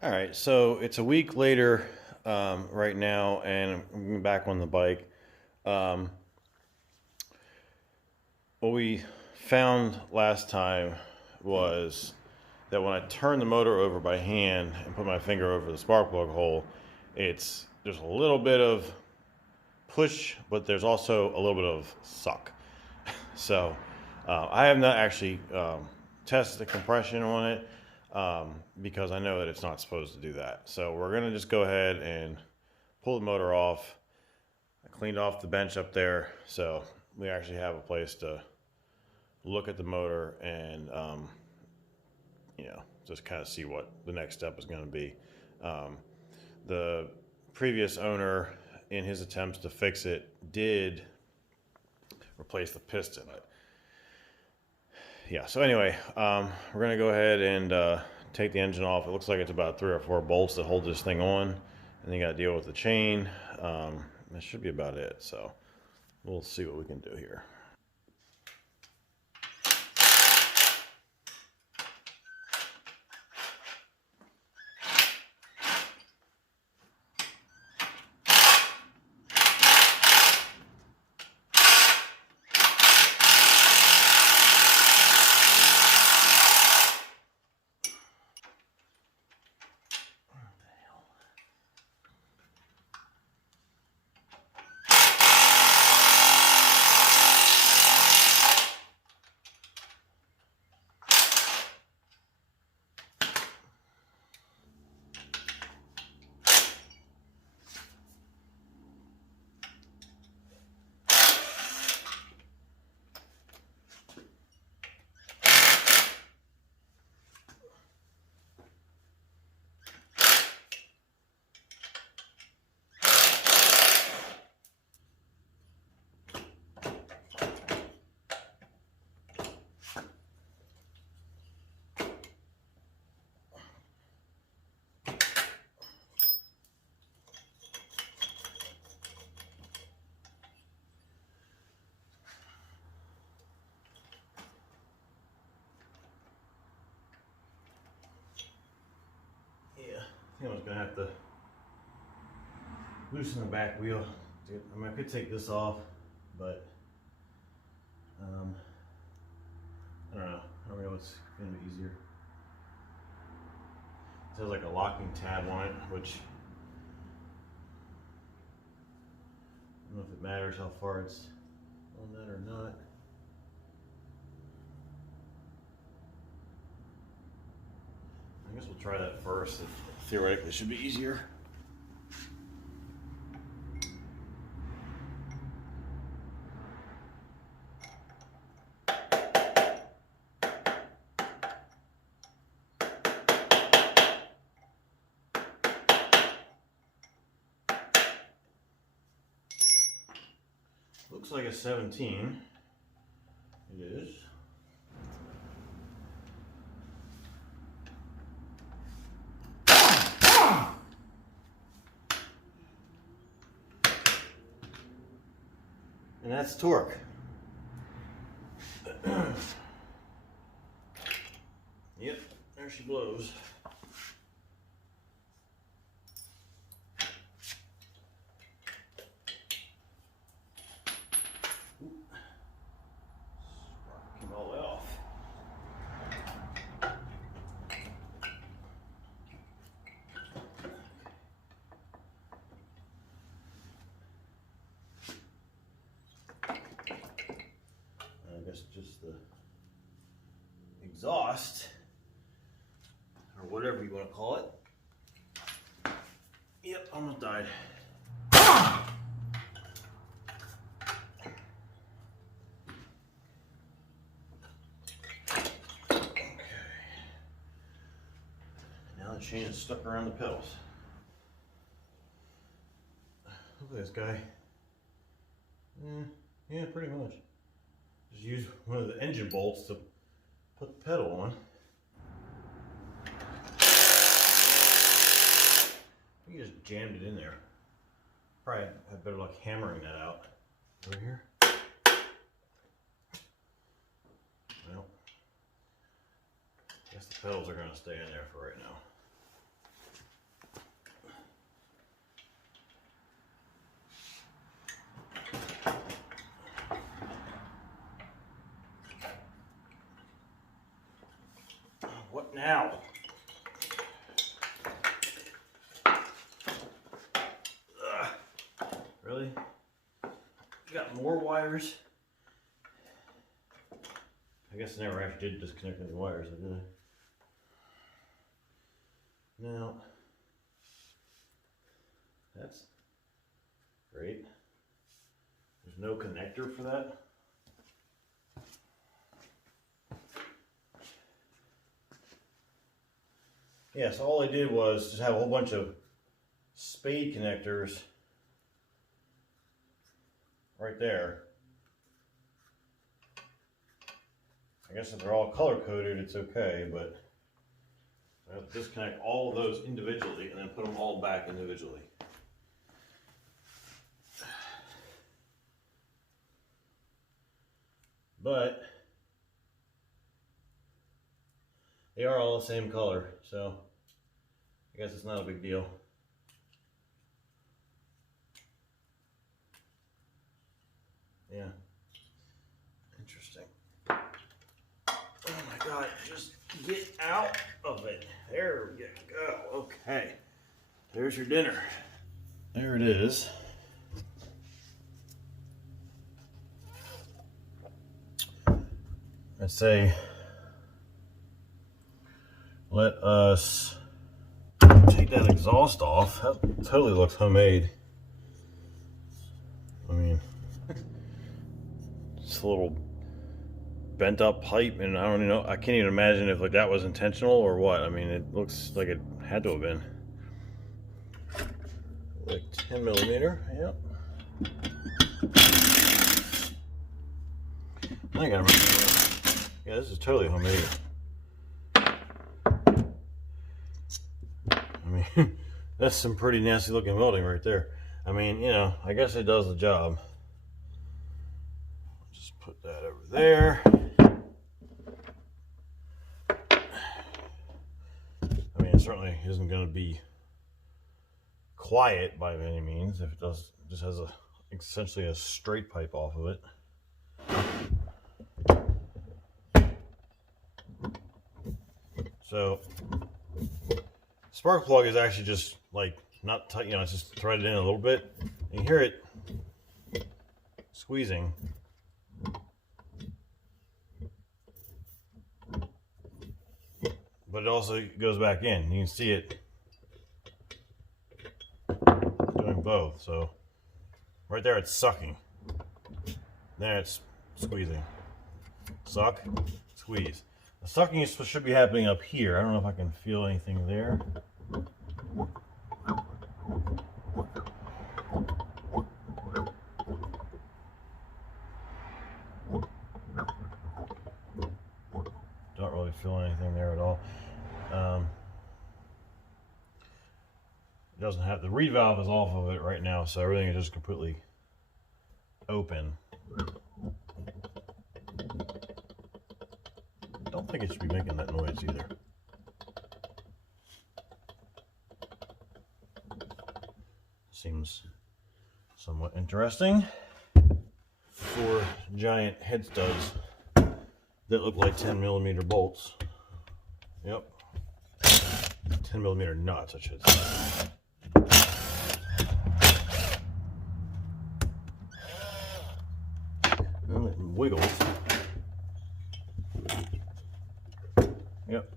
All right, so it's a week later right now, and I'm back on the bike. Um, what we found last time was that when I turn the motor over by hand and put my finger over the spark plug hole, there's a little bit of push, but there's also a little bit of suck. So I have not actually tested the compression on it because I know that it's not supposed to do that. So we're going to just go ahead and pull the motor off. I cleaned off the bench up there, so we actually have a place to look at the motor and just kind of see what the next step is going to be. The previous owner, in his attempts to fix it, did replace the piston. Yeah, so anyway, we're going to go ahead and take the engine off. It looks like it's about 3 or 4 bolts that hold this thing on, and then you got to deal with the chain. That should be about it, so we'll see what we can do here. I think I was going to have to loosen the back wheel. I mean, I could take this off, but I don't know. I don't know what's going to be easier. It has like a locking tab on it, which I don't know if it matters how far it's on that or not. I guess we'll try that first. It theoretically should be easier. Looks like a 17. It is. And that's torque. Yep, there she blows. Came all the way off. I guess just the exhaust, or whatever you want to call it. Yep, almost died. Okay. Now the chain is stuck around the pedals. Look at this guy. Yeah, pretty much. Just use one of the engine bolts to put the pedal on. You just jammed it in there. Probably have better luck hammering that out. Over here. Well, I guess the pedals are going to stay in there for right now. Ow. Really? You got more wires? I guess I never actually did disconnect any wires, did I? Now, that's great. There's no connector for that. Yeah, so all I did was just have a whole bunch of spade connectors right there. I guess if they're all color coded, it's okay, but I have to disconnect all of those individually and then put them all back individually. But they are all the same color, so I guess it's not a big deal. Yeah. Interesting. Oh my God, just get out of it. There we go. Okay. There's your dinner. There it is. I say, let us take that exhaust off. That totally looks homemade. I mean, it's a little bent up pipe, and I don't even know, I can't even imagine if like that was intentional or what. I mean, it looks like it had to have been. Like 10 millimeter, yep. I gotta remember. Yeah, this is totally homemade. I mean, that's some pretty nasty looking welding right there. I mean, you know, I guess it does the job. Just put that over there. I mean, it certainly isn't going to be quiet by any means if it does just has a essentially a straight pipe off of it. So spark plug is actually just like not tight, you know, it's just threaded in a little bit. You hear it squeezing. But it also goes back in. You can see it doing both. So right there it's sucking. Then it's squeezing. Suck, squeeze. The sucking should be happening up here. I don't know if I can feel anything there. Don't really feel anything there at all. It doesn't have, the reed valve is off of it right now, so everything is just completely open. I don't think it should be making that noise either. Seems somewhat interesting. 4 giant head studs that look like 10 millimeter bolts. Yep. 10 millimeter nuts, I should say. And it wiggles. Yep.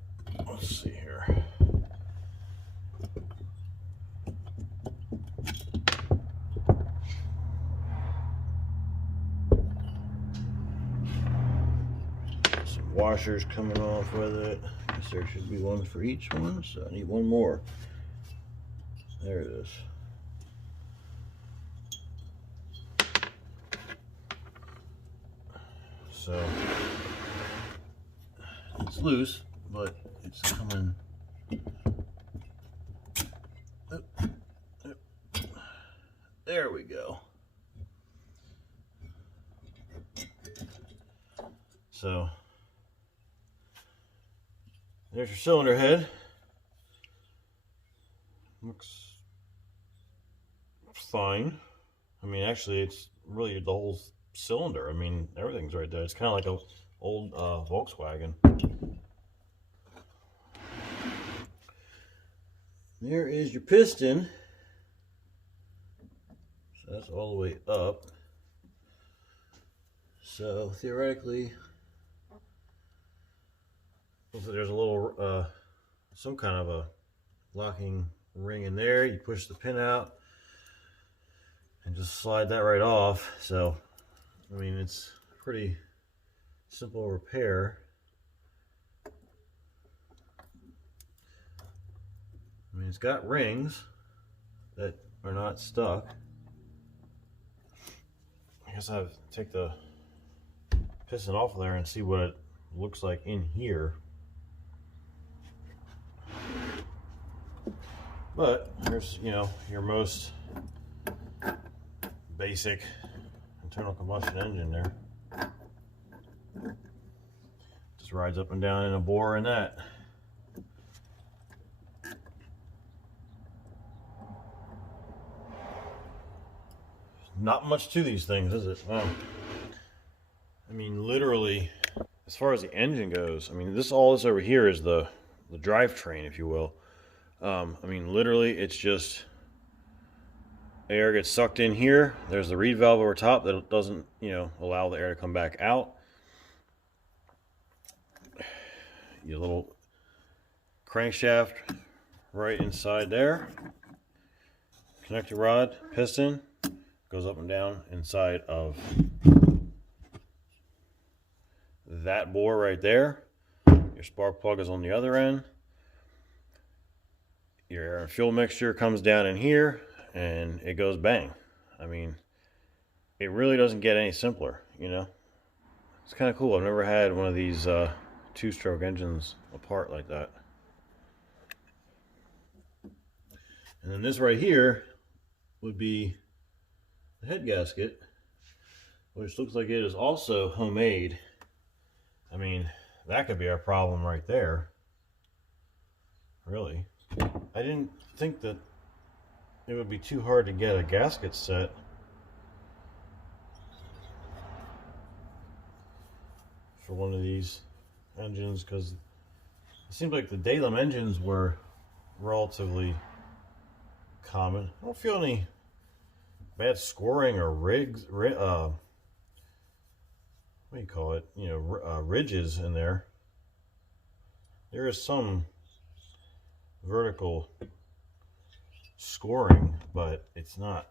Let's see here. Some washers coming off with it. I guess there should be one for each one, so I need one more. There it is. So it's loose, but it's coming. There we go. So there's your cylinder head. Looks fine. I mean, actually, it's really the whole cylinder. I mean, everything's right there. It's kind of like an old Volkswagen. There is your piston. So that's all the way up. So theoretically, looks like there's a little, some kind of a locking ring in there. You push the pin out and just slide that right off. So, I mean, it's pretty simple repair. I mean, it's got rings that are not stuck. I guess I have to take the piston off of there and see what it looks like in here. But here's, you know, your most basic internal combustion engine there. Just rides up and down in a bore in that. Not much to these things, is it? I mean, literally, as far as the engine goes, I mean, all this over here is the drivetrain, if you will. I mean, literally, it's just air gets sucked in here. There's the reed valve over top that doesn't, you know, allow the air to come back out. Your little crankshaft right inside there. Connector rod, piston, goes up and down inside of that bore right there. Your spark plug is on the other end. Your air and fuel mixture comes down in here and it goes bang. I mean, it really doesn't get any simpler, you know. It's kind of cool. I've never had one of these two-stroke engines apart like that. And then this right here would be the head gasket, which looks like it is also homemade. I mean, that could be our problem right there. Really. I didn't think that it would be too hard to get a gasket set. For one of these engines, because it seems like the Daelim engines were relatively common. I don't feel any bad scoring or what do you call it? You know, ridges in there. There is some vertical scoring, but it's not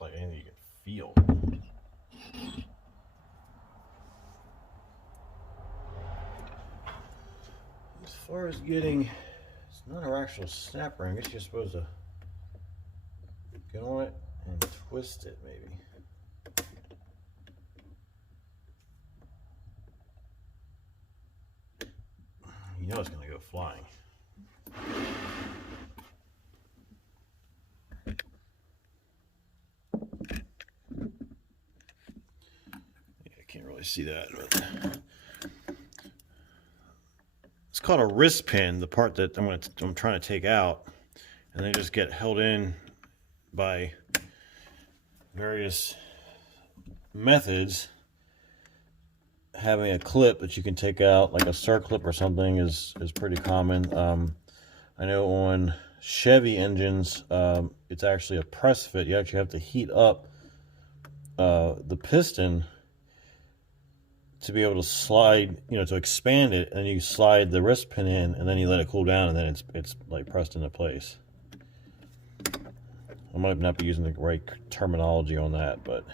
like anything you can feel. As far as getting, it's not an actual snap ring. I guess you're supposed to get on it and twist it, maybe. You know it's going to go flying. Yeah, I can't really see that, but it's called a wrist pin, the part that I'm trying to take out, and they just get held in by various methods. Having a clip that you can take out, like a circlip or something, is pretty common. I know on Chevy engines, it's actually a press fit. You actually have to heat up the piston to be able to slide, you know, to expand it, and you slide the wrist pin in, and then you let it cool down, and then it's like pressed into place. I might not be using the right terminology on that, but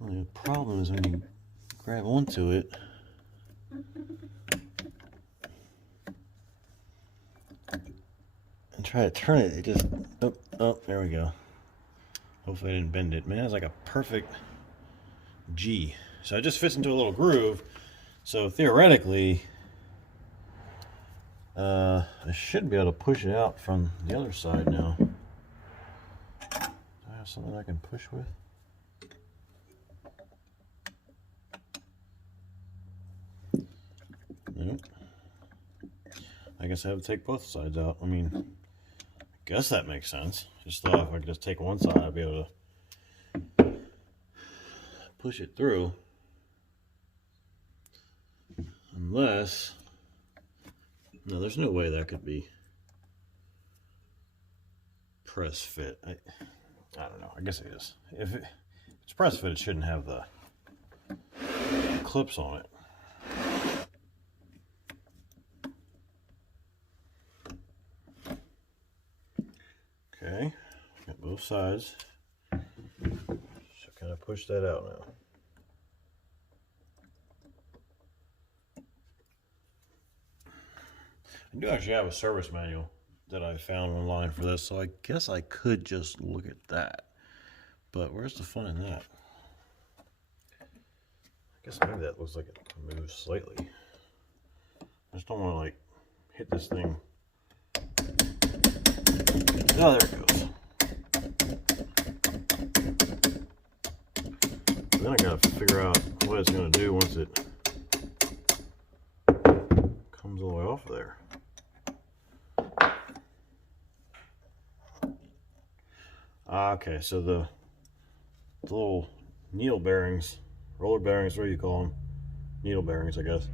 the problem is when you grab onto it, and try to turn it, it just, oh, there we go. Hopefully I didn't bend it. Man, it's like a perfect G. So it just fits into a little groove. So theoretically, I should be able to push it out from the other side now. Do I have something I can push with? Nope. I guess I have to take both sides out. I mean, I guess that makes sense. Just thought if I could just take one side, I'd be able to push it through. Unless, no, there's no way that could be press fit. I don't know. I guess it is. If it's press fit, it shouldn't have the clips on it. Okay, got both sides. So kind of push that out now. I do actually have a service manual that I found online for this, so I guess I could just look at that. But where's the fun in that? I guess maybe that looks like it moves slightly. I just don't want to like hit this thing. Oh, there it goes. Then I gotta figure out what it's gonna do once it comes all the way off of there. Okay, so the little needle bearings, roller bearings, what do you call them? Needle bearings, I guess.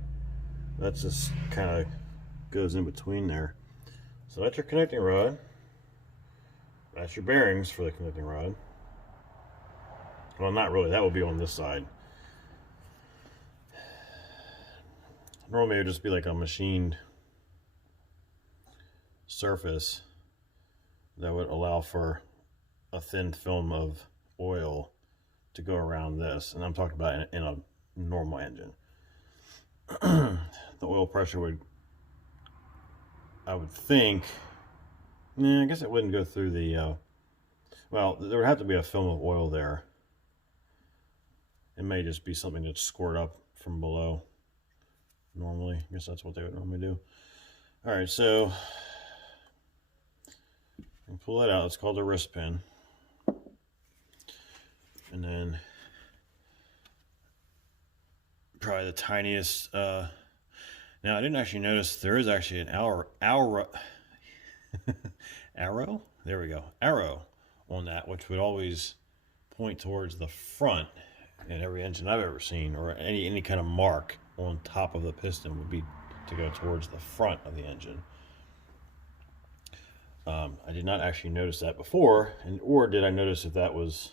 That's just kind of goes in between there. So that's your connecting rod. That's your bearings for the connecting rod. Well, not really. That would be on this side. Normally it would just be like a machined surface that would allow for a thin film of oil to go around this, and I'm talking about in a normal engine. The oil pressure would, I would think, I guess it wouldn't go through the, well, there would have to be a film of oil there. It may just be something that's squirt up from below normally. I guess that's what they would normally do. All right, so pull that out. It's called a wrist pin. And then probably the tiniest, now I didn't actually notice there is actually an arrow, there we go, arrow on that, which would always point towards the front in every engine I've ever seen, or any kind of mark on top of the piston would be to go towards the front of the engine. I did not actually notice that before, or did I notice if that was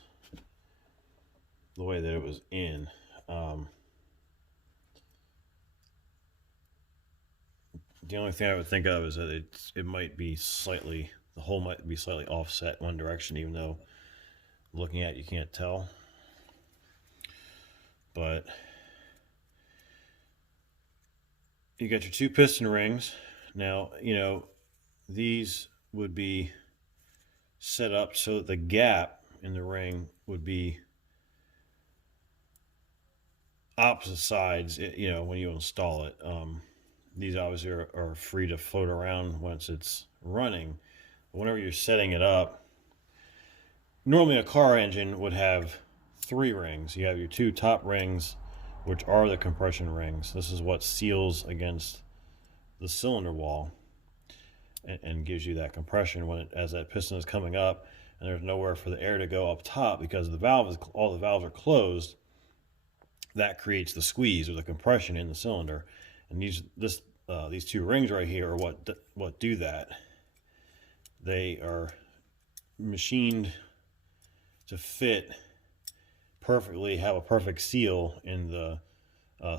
the way that it was in. The only thing I would think of is that it might be slightly, the hole might be slightly offset one direction, even though looking at it, you can't tell. But you got your two piston rings. Now, you know, these would be set up so that the gap in the ring would be opposite sides, you know, when you install it. These obviously are free to float around once it's running. Whenever you're setting it up, normally a car engine would have three rings. You have your two top rings, which are the compression rings. This is what seals against the cylinder wall and gives you that compression when as that piston is coming up and there's nowhere for the air to go up top because all the valves are closed. That creates the squeeze or the compression in the cylinder, and these two rings right here are what do that. They are machined to fit perfectly, have a perfect seal in the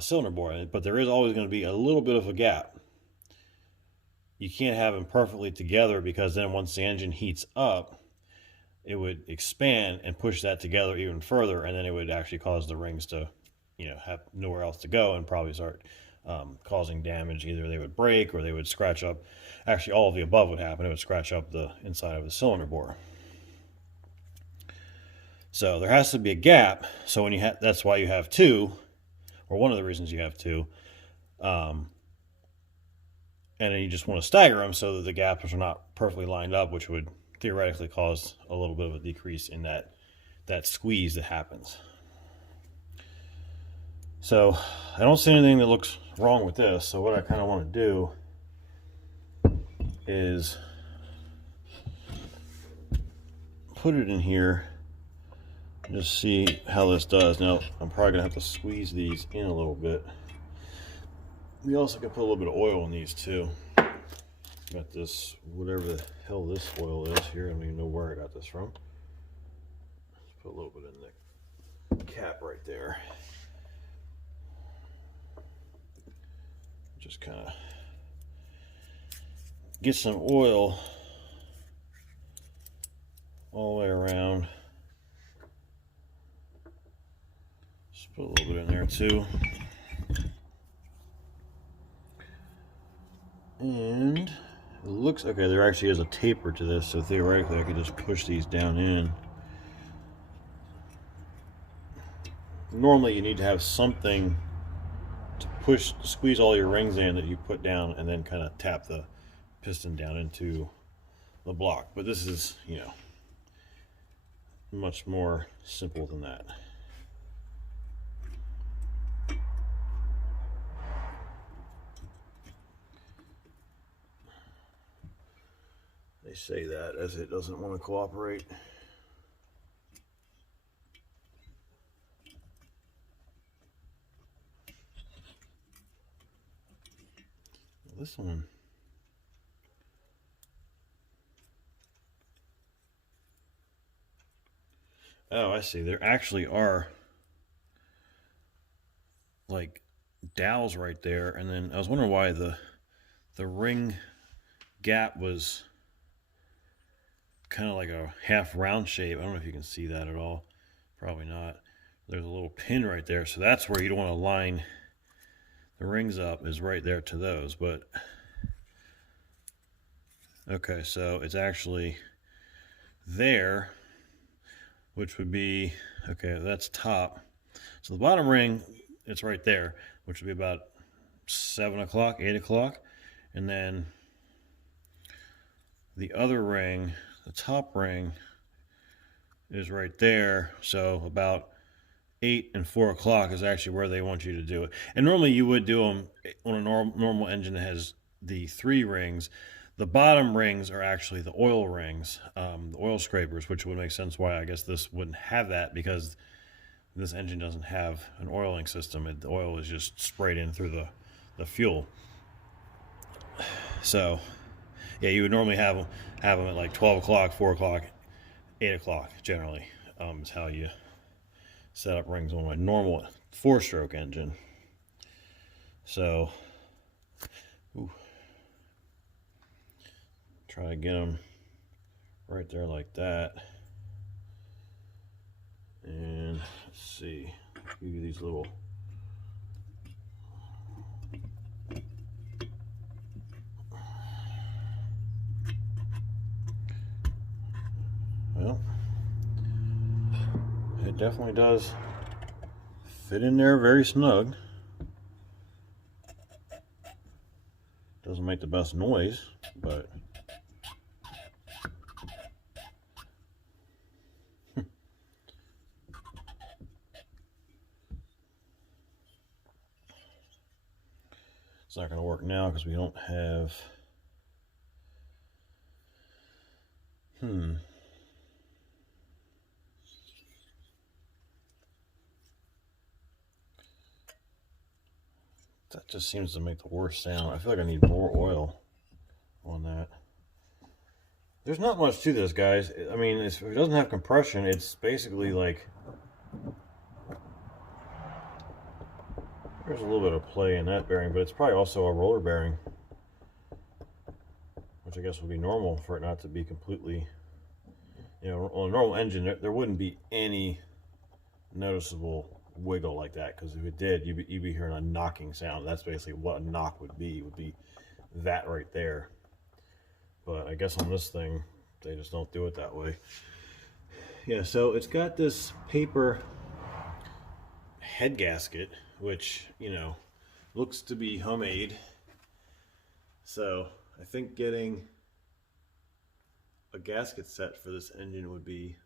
cylinder bore, but there is always going to be a little bit of a gap. You can't have them perfectly together because then once the engine heats up, it would expand and push that together even further, and then it would actually cause the rings to, you know, have nowhere else to go and probably start causing damage. Either they would break or they would scratch up. Actually, all of the above would happen. It would scratch up the inside of the cylinder bore. So there has to be a gap. So when you have, that's why you have two, or one of the reasons you have two. And then you just want to stagger them so that the gaps are not perfectly lined up, which would theoretically cause a little bit of a decrease in that squeeze that happens. So I don't see anything that looks wrong with this. So what I kind of want to do is put it in here and just see how this does. Now I'm probably gonna have to squeeze these in a little bit We also can put a little bit of oil in these too. Got this, whatever the hell this oil is here. I don't even know where I got this from. Let's put a little bit in the cap right there. Just kind of get some oil all the way around. Just put a little bit in there too. And it looks, okay, there actually is a taper to this, so theoretically I could just push these down in. Normally you need to have something to push, squeeze all your rings in that you put down and then kind of tap the piston down into the block. But this is, you know, much more simple than that. They say that as it doesn't want to cooperate. This one. Oh, I see. There actually are like dowels right there, and then I was wondering why the ring gap was kind of like a half round shape. I don't know if you can see that at all. Probably not. There's a little pin right there, so that's where you don't want to line the rings up, is right there to those. But okay, so it's actually there, which would be, okay, that's top. So the bottom ring, it's right there, which would be about 7 o'clock, 8 o'clock. And then the other ring, the top ring, is right there. So about 8 and 4 o'clock is actually where they want you to do it. And normally you would do them on a normal engine that has the 3 rings. The bottom rings are actually the oil rings, the oil scrapers, which would make sense why I guess this wouldn't have that, because this engine doesn't have an oiling system. The oil is just sprayed in through the fuel. So yeah, you would normally have them at like 12 o'clock, 4 o'clock, 8 o'clock generally, is how you set up rings on my normal 4-stroke engine. So try to get them right there like that. And let's see, give you these little well, it definitely does fit in there very snug. Doesn't make the best noise, but it's not going to work now because we don't have that just seems to make the worst sound. I feel like I need more oil on that. There's not much to this, guys. I mean, if it doesn't have compression, it's basically like, there's a little bit of play in that bearing, but it's probably also a roller bearing, which I guess would be normal for it not to be completely, you know, on a normal engine, there wouldn't be any noticeable wiggle like that, because if it did, you'd be hearing a knocking sound. That's basically what a knock would be that right there. But I guess on this thing, they just don't do it that way. Yeah, so it's got this paper head gasket, which, you know, looks to be homemade. So I think getting a gasket set for this engine would be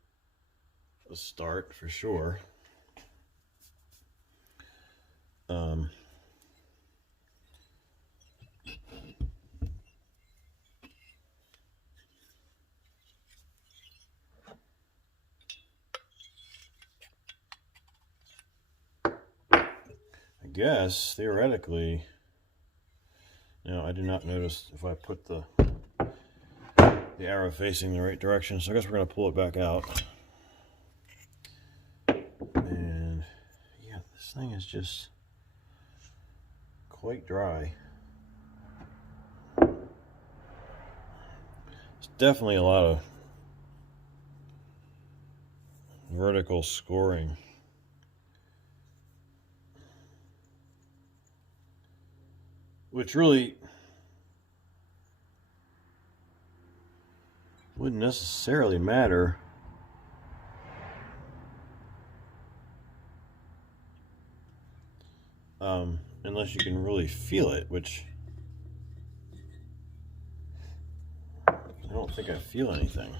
a start for sure. I guess theoretically Now, I did not notice if I put the arrow facing the right direction, so I guess we're going to pull it back out. And yeah, this thing is just quite dry. There's definitely a lot of vertical scoring. Which really wouldn't necessarily matter unless you can really feel it, which I don't think I feel anything.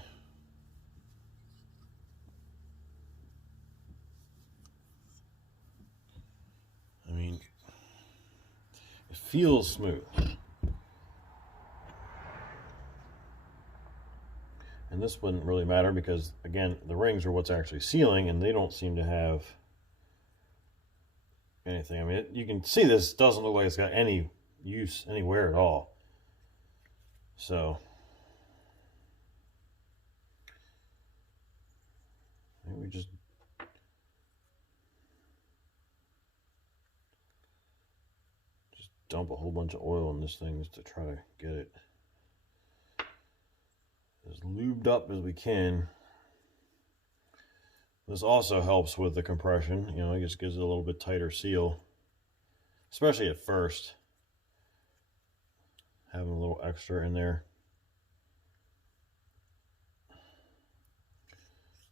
I mean, it feels smooth. And this wouldn't really matter because, again, the rings are what's actually sealing, and they don't seem to have anything. I mean, you can see this doesn't look like it's got any use anywhere at all. So maybe we just dump a whole bunch of oil in this thing just to try to get it as lubed up as we can. This also helps with the compression. You know, it just gives it a little bit tighter seal, especially at first. Having a little extra in there.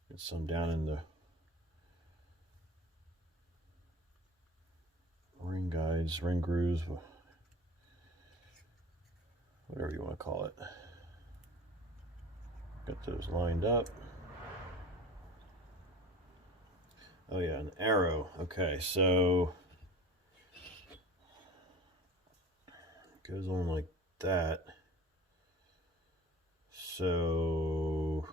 Get some down in the ring guides, ring grooves, whatever you want to call it. Got those lined up. Oh yeah, an arrow. Okay, so it goes on like that. So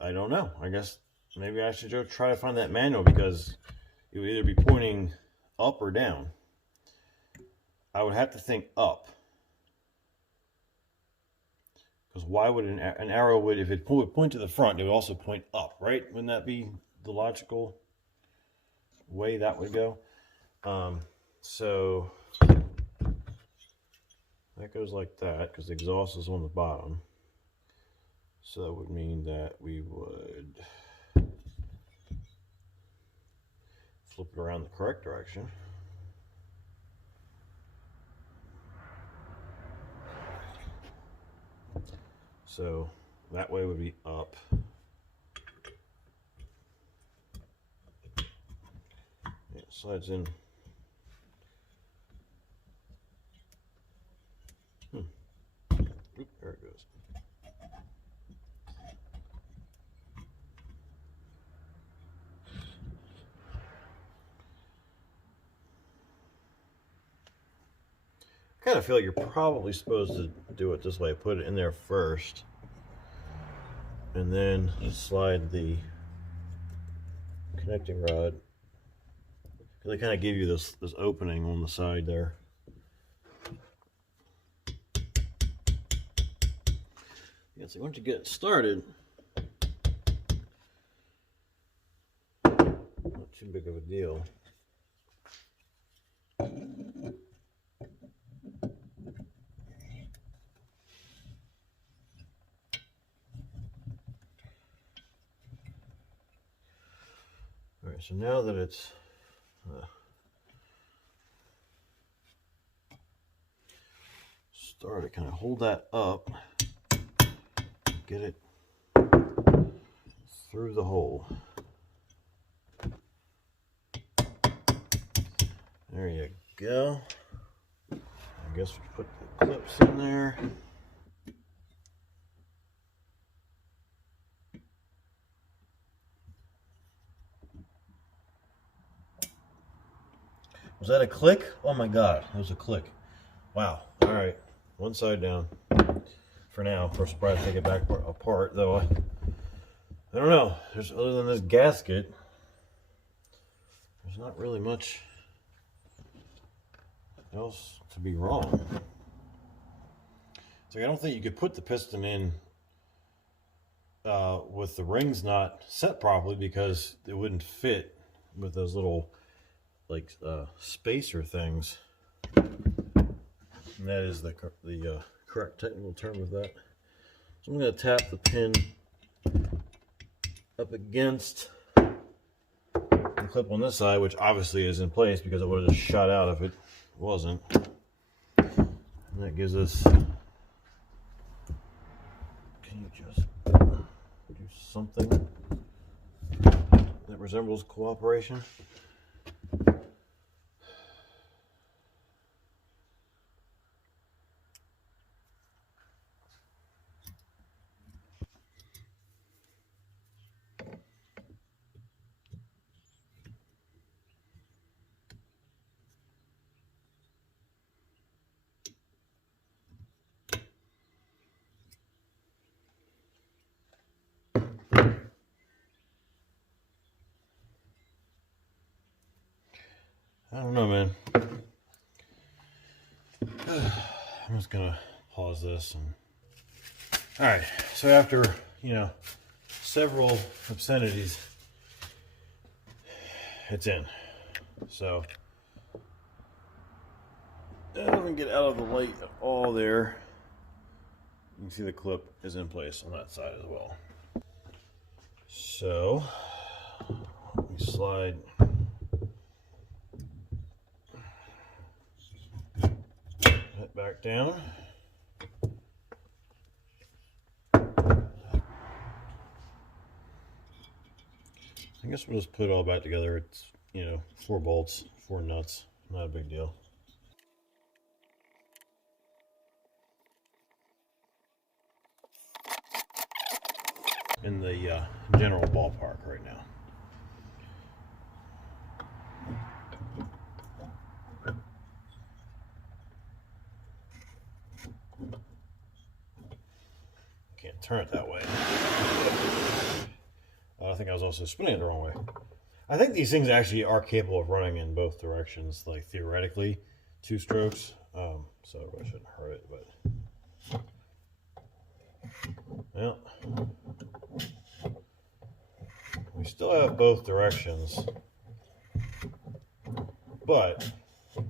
I don't know. I guess maybe I should just try to find that manual, because it would either be pointing up or down. I would have to think up. Because why would an arrow would, if it would point to the front, it would also point up, right? Wouldn't that be the logical way that would go? So that goes like that, because the exhaust is on the bottom. So that would mean that we would flip it around the correct direction. So that way would be up. It slides in. Oop, there it goes. I kind of feel like you're probably supposed to do it this way. Put it in there first, and then slide the connecting rod. They kind of give you this opening on the side there. Yeah, so once you get it started, not too big of a deal. Alright, so now that it's started, kind of hold that up, get it through the hole. There you go. I guess we put the clips in there. Was that a click? Oh my god, that was a click. Wow. Alright. One side down. For now. Of course, we'll probably take it back apart, though. I don't know. There's, other than this gasket, there's not really much else to be wrong. So I don't think you could put the piston in with the rings not set properly, because it wouldn't fit with those little like spacer things. And that is the correct technical term of that. So I'm going to tap the pin up against the clip on this side, which obviously is in place because it would have just shot out if it wasn't. And that gives us, can you just do something that resembles cooperation? I don't know, man. I'm just gonna pause this. And all right, so after, you know, several obscenities, it's in. So I don't get out of the light at all there. You can see the clip is in place on that side as well. So we slide that back down. I guess we'll just put it all back together. It's, you know, 4 bolts, 4 nuts, not a big deal. In the general ballpark right now. Can't turn it that way. I think I was also spinning it the wrong way. I think these things actually are capable of running in both directions, like theoretically, 2 strokes. So I really shouldn't hurt it, but well, we still have both directions, but it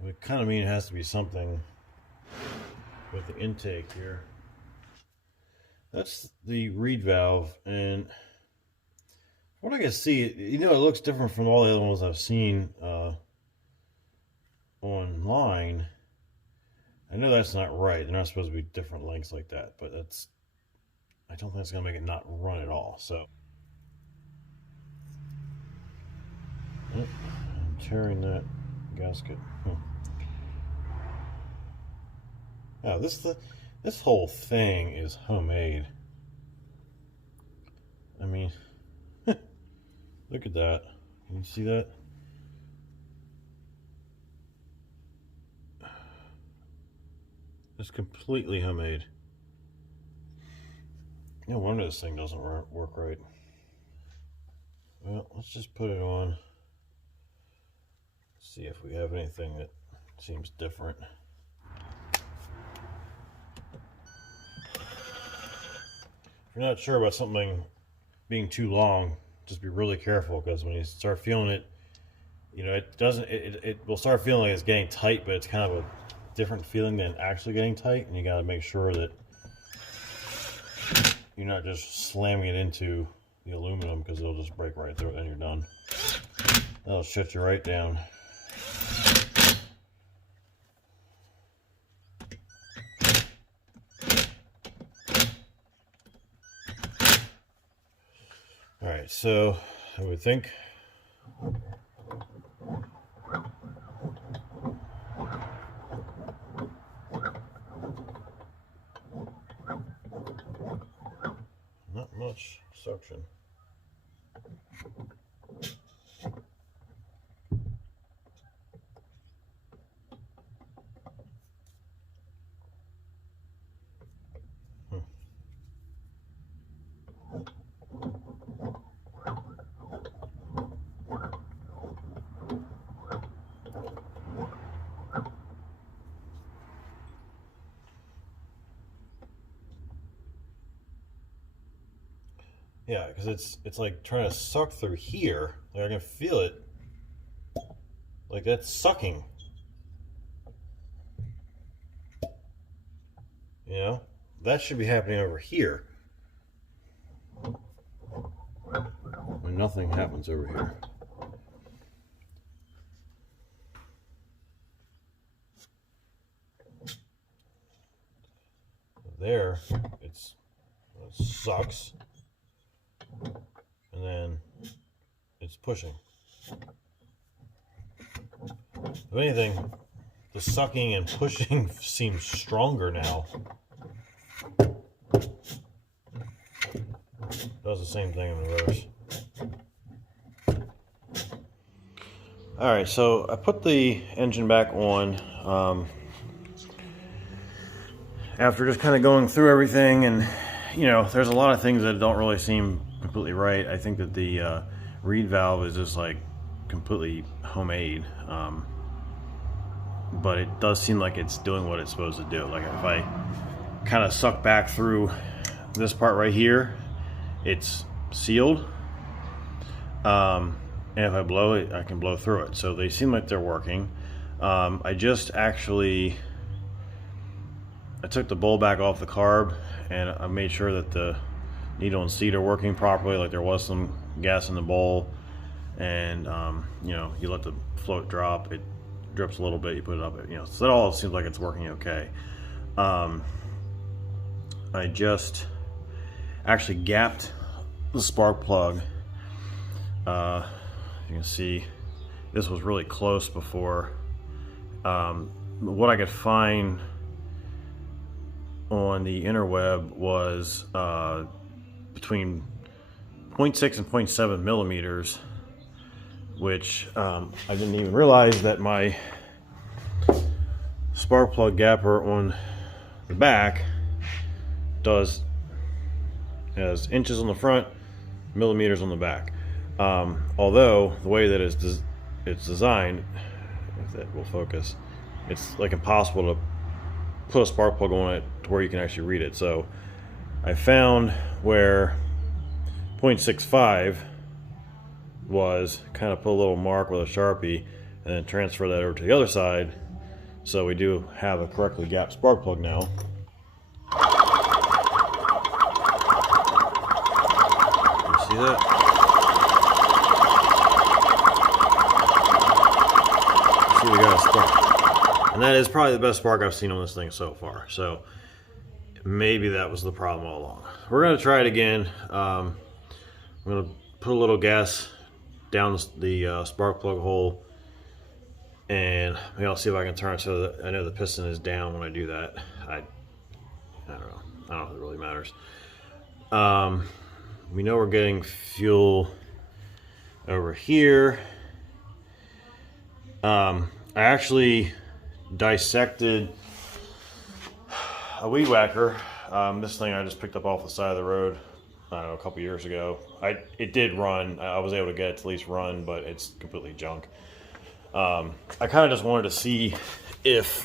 would kind of mean it has to be something with the intake here. That's the reed valve, and what I can see, you know, it looks different from all the other ones I've seen online. I know that's not right. They're not supposed to be different lengths like that, but that's, I don't think it's going to make it not run at all. So I'm tearing that gasket. Now this whole thing is homemade. I mean, look at that. Can you see that? It's completely homemade. No wonder this thing doesn't work right. Well, let's just put it on. See if we have anything that seems different. If you're not sure about something being too long, just be really careful, because when you start feeling it, you know, it will start feeling like it's getting tight, but it's kind of a different feeling than actually getting tight, and you got to make sure that you're not just slamming it into the aluminum, because it'll just break right through it and you're done. That'll shut you right down. All right, so I would think not much suction. Yeah, because it's like trying to suck through here. Like I can feel it. Like that's sucking. You know? That should be happening over here. When nothing happens over here. There, it sucks. And then it's pushing. If anything, the sucking and pushing seems stronger now. Does the same thing in reverse. Alright, so I put the engine back on after just kind of going through everything, and you know, there's a lot of things that don't really seem completely right. I think that the reed valve is just like completely homemade, but it does seem like it's doing what it's supposed to do. Like if I kind of suck back through this part right here, it's sealed, and if I blow it, I can blow through it. So they seem like they're working. I just actually I took the bowl back off the carb, and I made sure that the needle and seat are working properly. Like there was some gas in the bowl, and you know, you let the float drop, it drips a little bit, you put it up, you know, so that all seems like it's working okay. I just actually gapped the spark plug. You can see this was really close before. What I could find on the interweb was between 0.6 and 0.7 millimeters, which I didn't even realize that my spark plug gapper on the back has inches on the front, millimeters on the back. Although the way that it's designed, if that will focus, it's like impossible to put a spark plug on it to where you can actually read it. So I found where 0.65 was, kind of put a little mark with a Sharpie and then transfer that over to the other side, so we do have a correctly gapped spark plug now. You see that? See, we got a spark. And that is probably the best spark I've seen on this thing so far. So maybe that was the problem all along. We're going to try it again. I'm going to put a little gas down the spark plug hole, and maybe I'll see if I can turn it so that I know the piston is down when I do that. I don't know. I don't know if it really matters. We know we're getting fuel over here. I actually dissected a weed whacker. This thing I just picked up off the side of the road, I don't know, a couple years ago. It did run. I was able to get it to at least run, but it's completely junk. I kind of just wanted to see if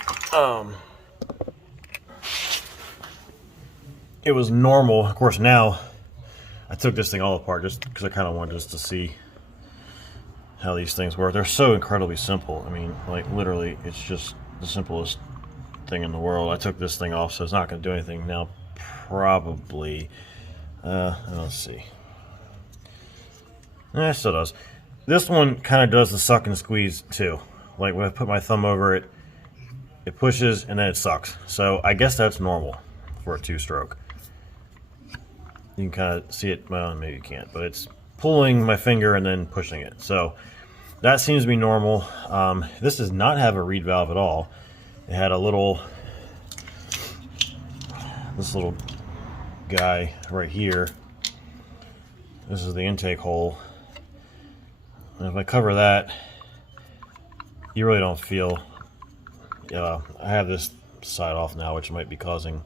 it was normal. Of course, now I took this thing all apart just because I kind of wanted just to see how these things work. They're so incredibly simple. I mean, like literally, it's just the simplest thing in the world. I took this thing off, so it's not going to do anything now. Probably. Let's see. It still does. This one kind of does the suck and squeeze too. Like when I put my thumb over it, it pushes and then it sucks. So I guess that's normal for a two-stroke. You can kind of see it. Well, maybe you can't, but it's pulling my finger and then pushing it. So that seems to be normal. This does not have a reed valve at all. It had this little guy right here. This is the intake hole. And if I cover that, you really don't feel. I have this side off now, which might be causing,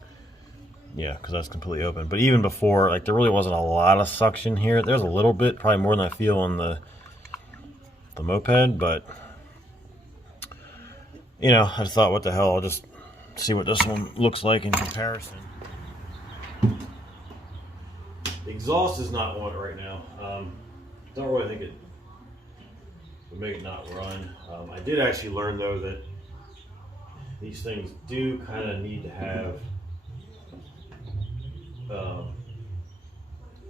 because that's completely open. But even before, like, there really wasn't a lot of suction here. There's a little bit, probably more than I feel on the moped, but I just thought, what the hell, I'll just see what this one looks like in comparison. The exhaust is not on it right now. Don't really think it would make it not run. I did actually learn though that these things do kind of need to have,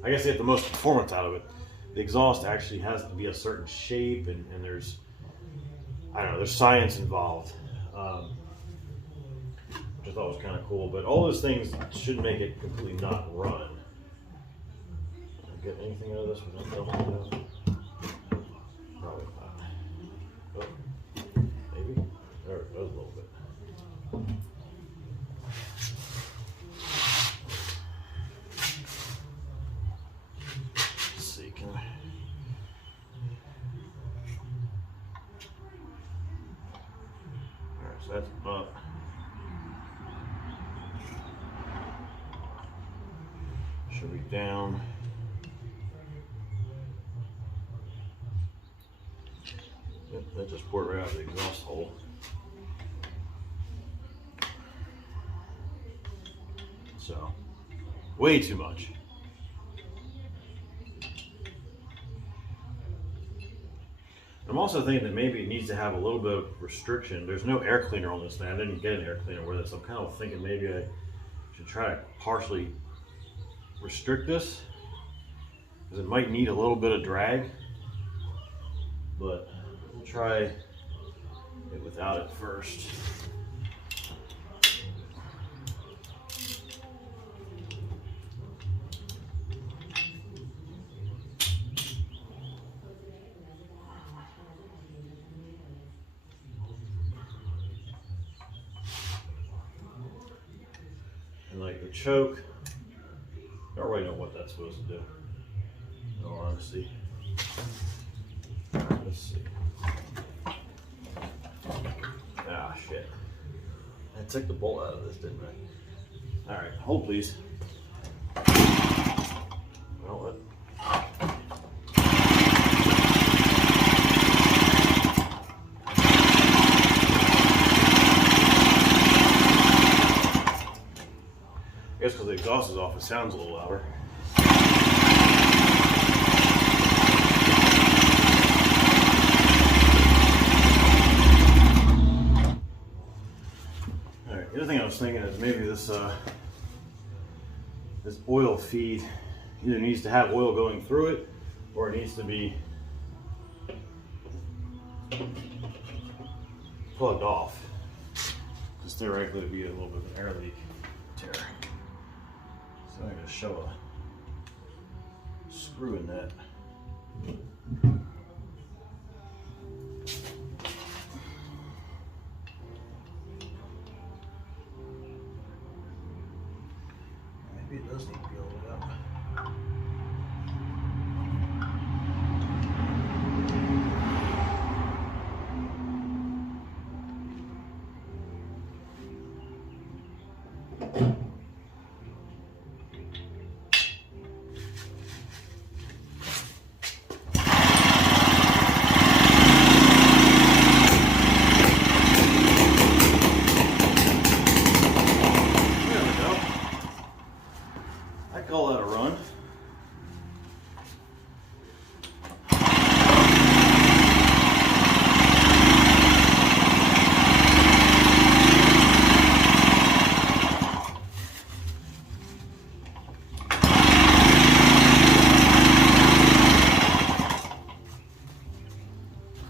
I guess, to get the most performance out of it. The exhaust actually has to be a certain shape, and there's, I don't know, there's science involved, which I thought was kind of cool. But all those things should make it completely not run. Did I get anything out of this one? Probably not. Oh, maybe. There it goes a little bit. Let's see, can I? Alright, so that's about. Should be down. Yep, that just poured right out of the exhaust hole. So, way too much. I'm also thinking that maybe it needs to have a little bit of restriction. There's no air cleaner on this thing. I didn't get an air cleaner with it, so I'm kind of thinking maybe I should try to partially restrict this, because it might need a little bit of drag, but we'll try it without it first. And like the choke, I don't really know what that's supposed to do, in all honesty. Let's see. Ah, shit. I took the bolt out of this, didn't I? Alright, hold please. Well, I guess because the exhaust is off, it sounds a little louder. Alright, the other thing I was thinking is maybe this this oil feed either needs to have oil going through it, or it needs to be plugged off. Because theoretically it would be a little bit of an air leak tear. So I'm going to shove a screw in that. Maybe it does need to be all the way up. Call that a run.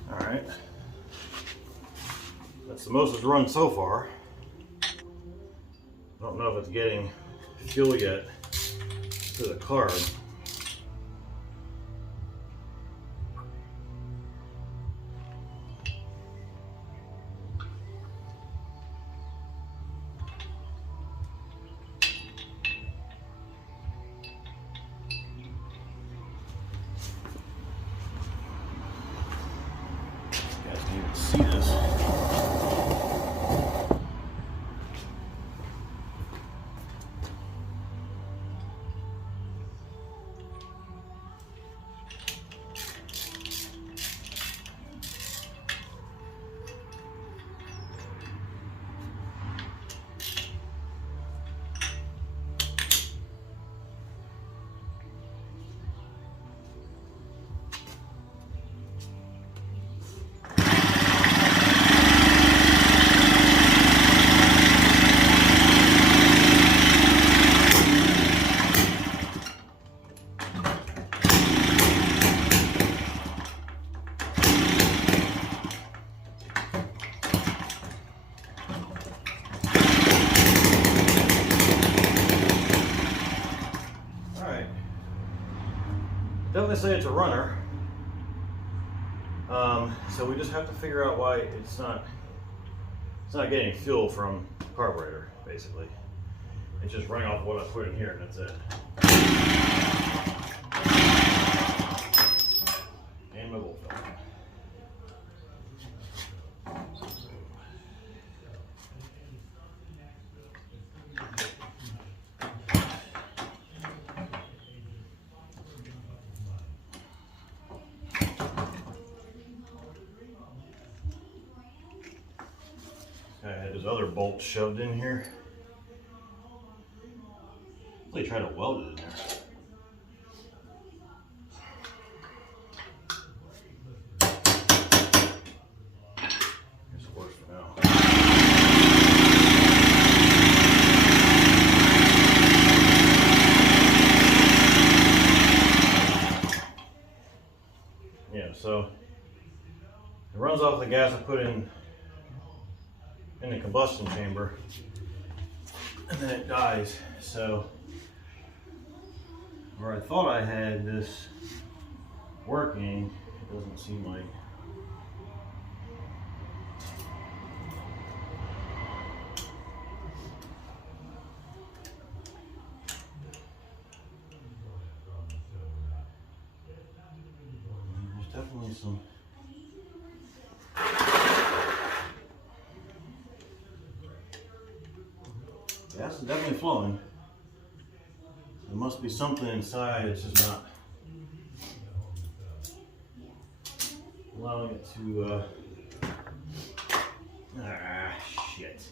All right, that's the most it's run so far. I don't know if it's getting fuel yet to the carb. You guys can even see this. gonna say it's a runner. So we just have to figure out why it's not getting fuel from the carburetor, basically. It's just running off what I put in here, and that's it. And my bolt filter. I had this other bolt shoved in here. They try to weld it in there. Guess it works for now. Yeah, so it runs off the gas I put in the combustion chamber, and then it dies. So where I thought I had this working, it doesn't seem like. There's definitely some. Gas is definitely flowing. There must be something inside, it's just not allowing it to, shit.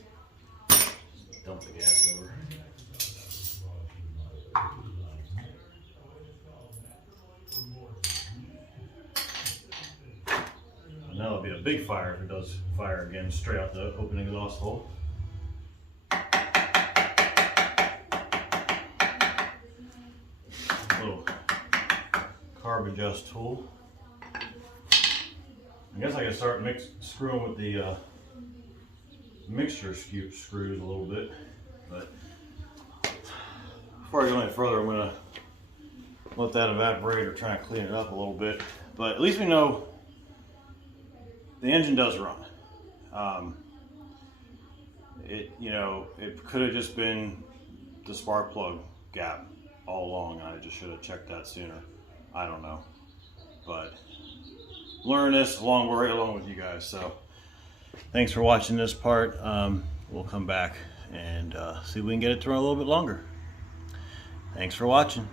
Just dump the gas over. And that'll be a big fire if it does fire again, straight out the open exhaust hole. Little carb adjust tool. I guess I can start screwing with the mixture screws a little bit, but before I go any further, I'm gonna let that evaporate or try and clean it up a little bit. But at least we know the engine does run. It could have just been the spark plug gap all along. I just should have checked that sooner. I don't know, but learn this right along with you guys. So thanks for watching this part. We'll come back and see if we can get it to run a little bit longer. Thanks for watching.